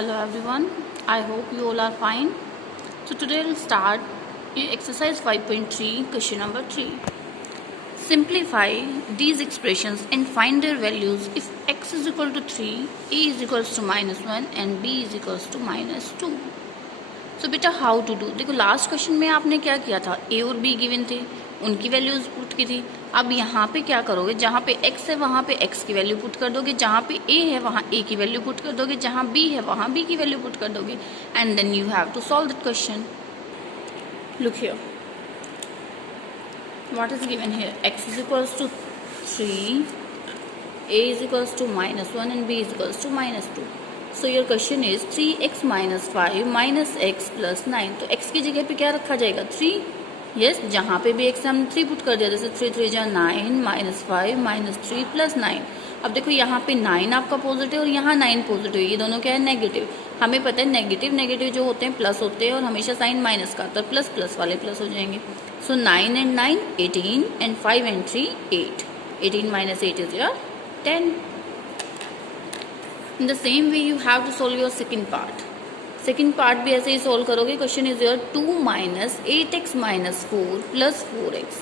Hello everyone, I hope you all are fine. So today we'll start exercise 5.3 question number 3. Simplify these expressions and find their values if x is equal to 3, a is equals to -1 and b is equals to -2. So बेटा how to do, देखो last question में आपने क्या किया था, a और b given थे, उनकी वैल्यूज पुट की थी. अब यहाँ पे क्या करोगे, जहाँ पे x है वहाँ पे x की वैल्यू पुट कर दोगे, जहाँ पे a है वहाँ a की वैल्यू पुट कर दोगे, जहाँ b है वहाँ b की वैल्यू पुट कर दोगे, and then you have to solve that question. Look here, what is given here, x is equals to 3, a is equals to -1 and b is equals to -2. So your question is 3x minus 5 minus x plus 9. तो x की जगह पे क्या रखा जाएगा, 3. Yes, जहाँ पे भी x हमने 3 पुट कर दिया, जैसे 3 3 जा 9 माइनस 5 माइनस 3 प्लस 9. अब देखो यहाँ पे 9 आपका पॉजिटिव और यहाँ 9 पॉजिटिव, ये दोनों क्या है, नेगेटिव. हमें पता है नेगेटिव नेगेटिव जो होते हैं प्लस होते हैं और हमेशा साइन माइनस का आता है, प्लस प्लस वाले प्लस हो जाएंगे. सो 9 and 9 18 and 5 and 3 8. 18 minus 8 is your 10. In the same way you have to solve your second part. Second part भी ऐसे ही solve करोगे. Question is your 2 minus 8x minus 4 plus 4x.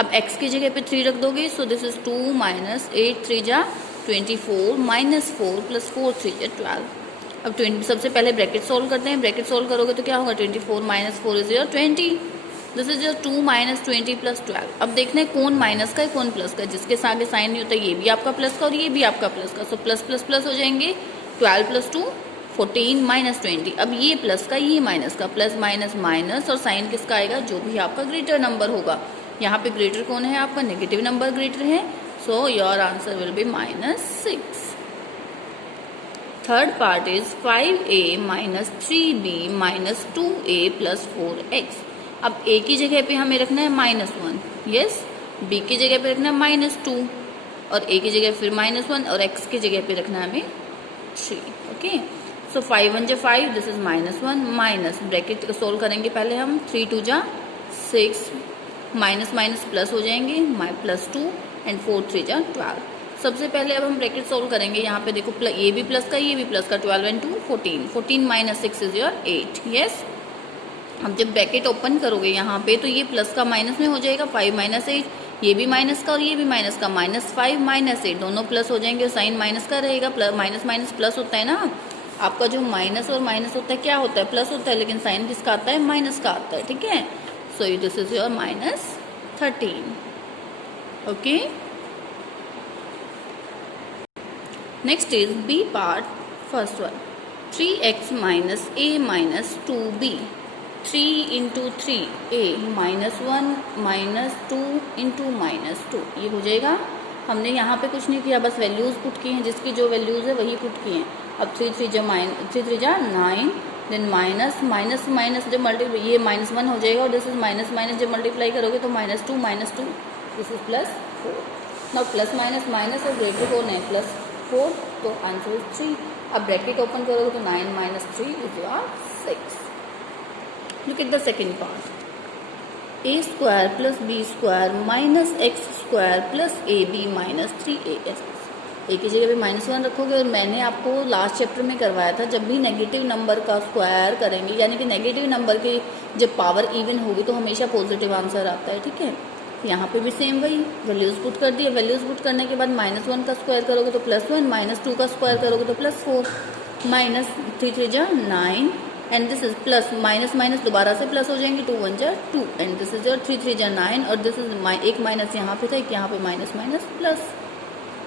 अब x की जगह पे 3 रख दोगे, so this is 2 minus 8 3 जा 24 minus 4 plus 4 3 जा 12. अब 20 सबसे पहले ब्रैकेट सोल्व करते हैं. ब्रैकेट सोल्व करोगे तो क्या होगा, 24 minus 4 is your 20. This is your 2 minus 20 plus 12. अब देखना है कौन माइनस का है कौन प्लस का. जिसके आगे साइन नहीं होता ये भी आपका प्लस का और ये भी आपका प्लस का, सो प्लस प्लस प्लस हो जाएंगे. 12 plus 2 14 minus 20. अब ये प्लस का ये माइनस का, प्लस माइनस माइनस और साइन किसका आएगा, जो भी आपका ग्रेटर नंबर होगा. यहाँ पे ग्रेटर कौन है, आपका नेगेटिव नंबर ग्रेटर है, so your answer will be -6. Third part is 5a minus 3b minus 2a plus 4x. अब a की जगह पे हमें रखना है -1, यस, b की जगह पे रखना है -2 और a की जगह फिर -1 और x की जगह पे रखना है हमें 3. ओके, सो 5 1 जा 5, this is -1 minus bracket solve करेंगे पहले हम. 3 2 जा 6 माइनस माइनस प्लस हो जाएंगे, +2 एंड 4 3 जा 12. सबसे पहले अब हम ब्रैकेट सोल्व करेंगे. यहाँ पे देखो ये भी प्लस का ये भी प्लस का, 12 and 2 14. 14 minus 6 is your 8. Yes, अब जब ब्रैकेट ओपन करोगे यहाँ पे तो ये प्लस का माइनस में हो जाएगा, 5 minus 8, ये भी माइनस का और ये भी माइनस का, -5 -8 दोनों प्लस हो जाएंगे और साइन माइनस का रहेगा. माइनस माइनस प्लस होता है ना, आपका जो माइनस और माइनस होता है क्या होता है, प्लस होता है, लेकिन साइन किसका आता है, माइनस का आता है. ठीक है, so this is your -13. Okay, next is B part, first one. 3x minus a minus 2b. 3 into 3a -1 -2 into -2, ये हो जाएगा. हमने यहाँ पे कुछ नहीं किया, बस वैल्यूज पुट की हैं, जिसकी जो वैल्यूज है वही पुट की हैं. अब 3 3 जा 9, देन माइनस माइनस माइनस जब मल्टीप्लाई, ये -1 हो जाएगा और दिस इज माइनस माइनस जब मल्टीप्लाई करोगे तो -2 this is +4. Now plus minus minus और ग्रेटर कौन है, +4, तो आंसर इज 3. अब ब्रैकेट ओपन करोगे तो 9 minus 3 is your 6. Look at the second part. a square plus b square minus x square plus ab minus 3as. a की जगह पे -1 रखोगे और मैंने आपको लास्ट चैप्टर में करवाया था, जब भी नेगेटिव नंबर का स्क्वायर करेंगे यानी कि नेगेटिव नंबर की जब पावर इवन होगी तो हमेशा पॉजिटिव आंसर आता है. ठीक है, यहाँ पे भी सेम वही वैल्यूज पुट कर दिए. वैल्यूज पुट करने के बाद -1 का स्क्वायर करोगे तो +1, -2 का स्क्वायर करोगे तो +4, -3 3 जा 9 and this is plus minus minus दोबारा से प्लस हो जाएंगे, 2 1 जा 2 एंड दिस इज योर 3 3 जा 9 और दिस इज एक माइनस यहाँ पे था, एक यहाँ पे माइनस माइनस प्लस.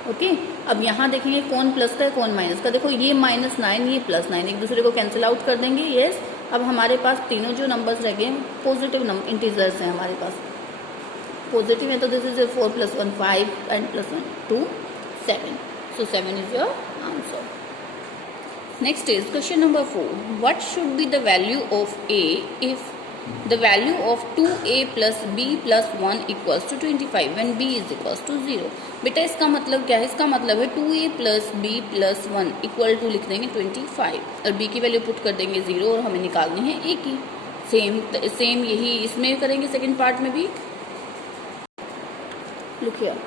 ओके, अब यहाँ देखेंगे कौन प्लस का है कौन माइनस का. देखो ये -9 ये +9 एक दूसरे को कैंसिल आउट कर देंगे. यस, अब हमारे पास तीनों जो नंबर्स रह गए पॉजिटिव इंटीजर्स हैं हमारे पास, पॉजिटिव है, तो this is 4 + 1 5 and +1 2 7. So 7 is your answer. Next is question number 4. What should be the value of a if the value of 2a plus b plus 1 equals to 25 when b is equals to 0? बेटा इसका मतलब क्या है, इसका मतलब है 2a plus b plus 1 equal to लिख देंगे 25 और b की वैल्यू पुट कर देंगे 0 और हमें निकालनी है a की. सेम यही इसमें करेंगे सेकेंड पार्ट में भी. Look here,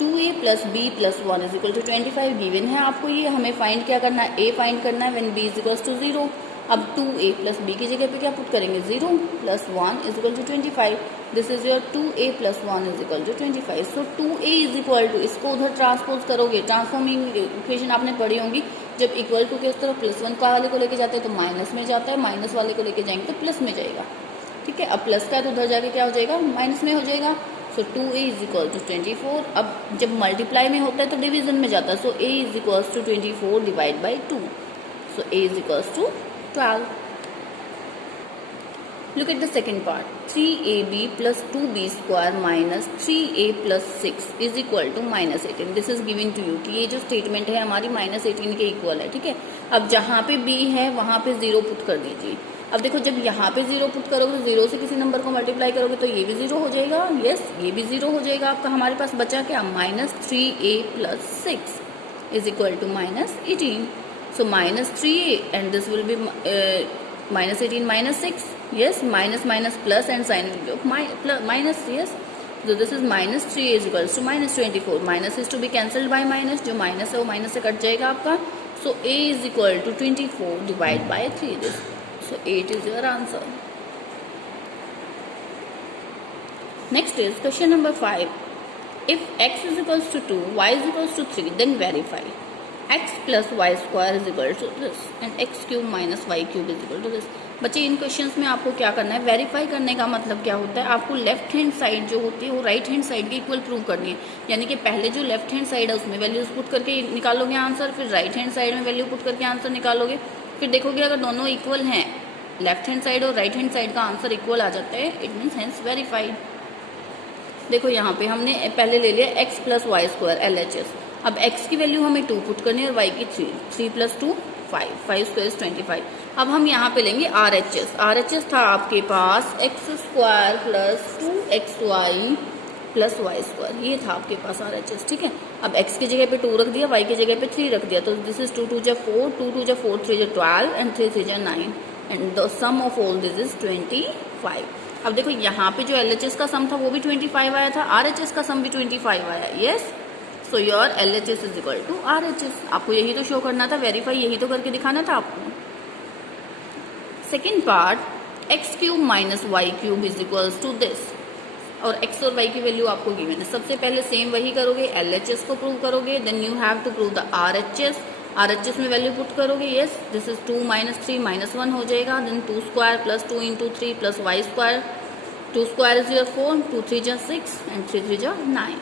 2a plus B plus 1 is equal to 25 given है आपको ये, हमें फाइंड क्या करना है, a फाइंड करना है when b is equal to 0। अब 2a प्लस बी की जगह पे क्या पुट करेंगे, 0 plus 1 is equal to 25। This is your 2a plus 1 is equal to 25। So 2a is equal to, इसको उधर ट्रांसपोज करोगे, ट्रांसफॉर्मिंग इक्वेशन आपने पढ़ी होंगी, जब इक्वल टू के उस तरफ प्लस 1 वाले को लेके जाते हैं तो माइनस में जाता है, माइनस वाले को लेके जाएंगे तो प्लस में जाएगा। ठीक है, अब प्लस का है तो उधर जाके क्या हो जाएगा, माइनस में हो जाएगा। सो 2a इज इक्वल टू 24। अब जब मल्टीप्लाई में होता है तो डिवीजन में जाता है, so a is equal to 24 divide by 2। So a is equal to 12। Look at the second part. 3ab plus 2b square minus 3a plus 6 is equal to minus 18. This is given to you कि ये जो statement है हमारी minus 18 के equal है। ठीक है, अब जहाँ पे b है वहाँ पे 0 पुट कर दीजिए। अब देखो जब यहाँ पे 0 पुट करोगे तो 0 से किसी नंबर को मल्टीप्लाई करोगे तो ये भी 0 हो जाएगा, यस ये भी 0 हो जाएगा आपका। हमारे पास बचा क्या, minus 3a plus 6 is equal to minus 18। So minus 3a and this will be minus 18 minus 6, yes, minus minus plus and sign of minus, yes. So this is minus 3 is equals to minus 24. Minus is to be cancelled by minus, जो minus है वो minus से cut जाएगा आपका। So a is equal to 24 divide by 3 this. So 8 is your answer. Next is question number 5. If x is equals to 2, y is equals to 3, then verify. x plus y square is equal to this and x cube minus y cube is equal to this। बच्चे इन questions में आपको क्या करना है, verify करने का मतलब क्या होता है, आपको लेफ्ट हैंड साइड जो होती है वो राइट हैंड साइड के इक्वल प्रूव करनी है। यानी कि पहले जो लेफ्ट हैंड साइड है उसमें वैल्यूज पुट करके निकालोगे आंसर, फिर राइट हैंड साइड में वैल्यू पुट करके आंसर निकालोगे, फिर देखोगे अगर दोनों इक्वल हैं, लेफ्ट हैंड साइड और राइट हैंड साइड का आंसर इक्वल आ जाता है, इट मीन्स हेंस वेरीफाइड। देखो यहाँ पे हमने पहले ले लिया x plus Y square LHS। अब x की वैल्यू हमें 2 पुट करनी है और y की 3, 3 प्लस 2 5, 5 स्क्वायर 25। अब हम यहाँ पे लेंगे RHS। RHS था आपके पास x स्क्वायर प्लस 2xy प्लस वाई स्क्वायर, ये था आपके पास RHS। ठीक है, अब x की जगह पे 2 रख दिया, y की जगह पे 3 रख दिया, तो दिस इज 2 2 जा 4, 2 2 जा 4, 3 जा 12 एंड 3 3 जा 9 and the sum of all this is 25। अब देखो यहाँ पे जो LHS का सम था वो भी 25 आया था, RHS का सम भी 25 आया, yes. So your LHS is equal to RHS। आपको यही तो शो करना था, वेरीफाई यही तो करके दिखाना था आपको। Second part, x cube minus Y cube is equal to this, और x और y की वैल्यू आपको गिवन है। सबसे पहले सेम वही करोगे, LHS को प्रूव करोगे, then you have to prove the RHS। RHS में वैल्यू पुट करोगे, yes this is 2 minus 3 minus 1 हो जाएगा, then 2 square plus 2 into 3 plus Y square, 2 square is your 4, 2 3 जा 6 एंड 3 3 जा 9,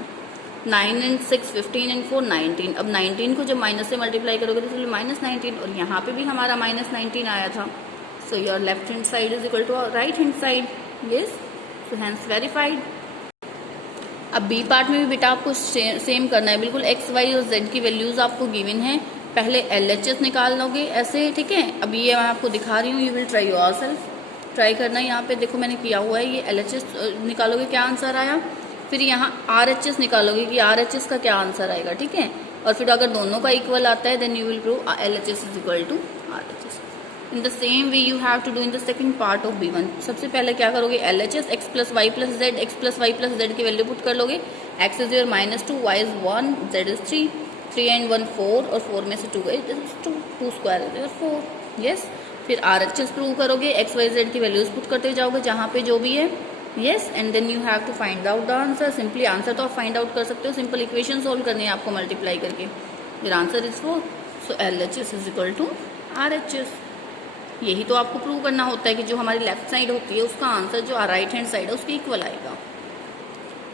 9 एंड 6 15 एंड 4 19। अब 19 को जब माइनस से मल्टीप्लाई करोगे तो फिर माइनस 19, और यहाँ पे भी हमारा माइनस 19 आया था। So your left hand side is equal to right hand side, yes, so hence verified. अब बी पार्ट में भी बेटा आपको सेम करना है, बिल्कुल एक्स वाई और जेड की वैल्यूज आपको गिवन है। पहले LHS निकाल लोगे ऐसे, ठीक है। अब ये मैं आपको दिखा रही हूँ, you will try yourself, try करना। यहाँ पे देखो मैंने किया हुआ है, ये LHS निकालोगे क्या आंसर आया, फिर यहाँ RHS निकालोगे कि RHS का क्या आंसर आएगा, ठीक है। और फिर अगर दोनों का इक्वल आता है then you will prove LHS is equal to RHS। In the same way you have to do in the second part of B1। सबसे पहले क्या करोगे, LHS x plus y plus z, x plus y plus z की value put कर लोगे। x is your -2, y is 1, z is 3, 3 and 1 4, और 4 में से 2 गए, this is 2, 2 square is your 4, yes. फिर RHS प्रूव करोगे, x y z की वैल्यूज पुट करते जाओगे जहाँ पे जो भी है, yes, and then you have to find out the answer. Simply answer तो आप फाइंड आउट कर सकते हो, सिंपल इक्वेशन सोल्व करनी है आपको मल्टीप्लाई करके। फिर answer is 4, so LHS is equal to RHS। यही तो आपको प्रूव करना होता है कि जो हमारी लेफ्ट साइड होती है उसका आंसर जो राइट हैंड साइड है उसके इक्वल आएगा।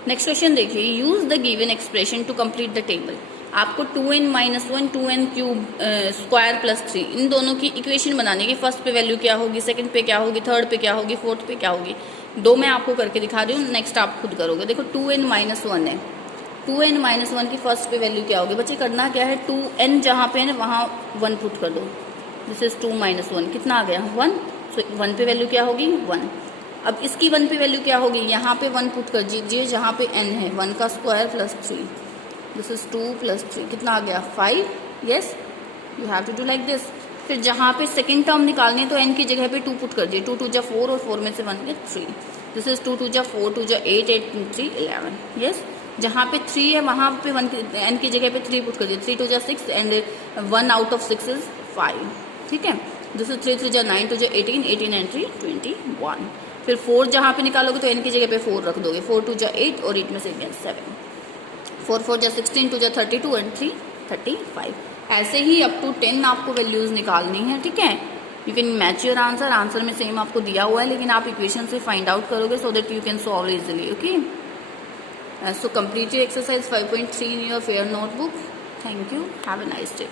नेक्स्ट क्वेश्चन देखिए, use the given expression to complete the table. आपको 2n minus 1, 2n cube square plus 3 इन दोनों की इक्वेशन बनाने की, फर्स्ट पे वैल्यू क्या होगी, सेकंड पे क्या होगी, थर्ड पे क्या होगी, फोर्थ पे क्या होगी। दो मैं आपको करके दिखा रही हूँ, नेक्स्ट आप खुद करोगे। देखो 2n माइनस 1 है, 2n माइनस 1 की फर्स्ट पे वैल्यू क्या होगी। बच्चे करना क्या है, 2n जहाँ पे है ना वहाँ 1 पुट कर दो, दिस इज 2 माइनस 1, कितना आ गया 1, सो 1 पे वैल्यू क्या होगी 1। अब इसकी 1 पे वैल्यू क्या होगी, यहाँ पे 1 पुट कर दीजिए जहाँ पे n है, 1 का square plus 3, this is 2 plus 3, कितना आ गया 5, yes, you have to do like this. फिर जहाँ पे सेकेंड टर्म निकालनी है तो n की जगह पे 2 पुट कर दिए, 2 2 जा 4 और 4 में से 1 गया 3, दिस इज 2 2 जा 4, 2 जा 8, 8 3 11, यस। जहाँ पे 3 है वहाँ पे 1 n की जगह पे 3 पुट कर दिया, 3 2 6 एंड 1 आउट ऑफ 6 इज 5, ठीक है। दूसरे 3 3 9 2 18, 18 एंड 3 21। फिर 4 जहाँ पे निकालोगे तो n की जगह पे 4 रख दोगे, 4 2 8 और 8 में से 7, 4 4 16, 2 32 एंड 3 35। ऐसे ही अप टू 10 आपको वैल्यूज निकालनी है, ठीक है। You can match your answer, answer में सेम आपको दिया हुआ है लेकिन आप इक्वेशन से फाइंड आउट करोगे so that you can solve easily, okay. So complete your exercise 5.3 in your fair notebook. Thank you, have a nice day.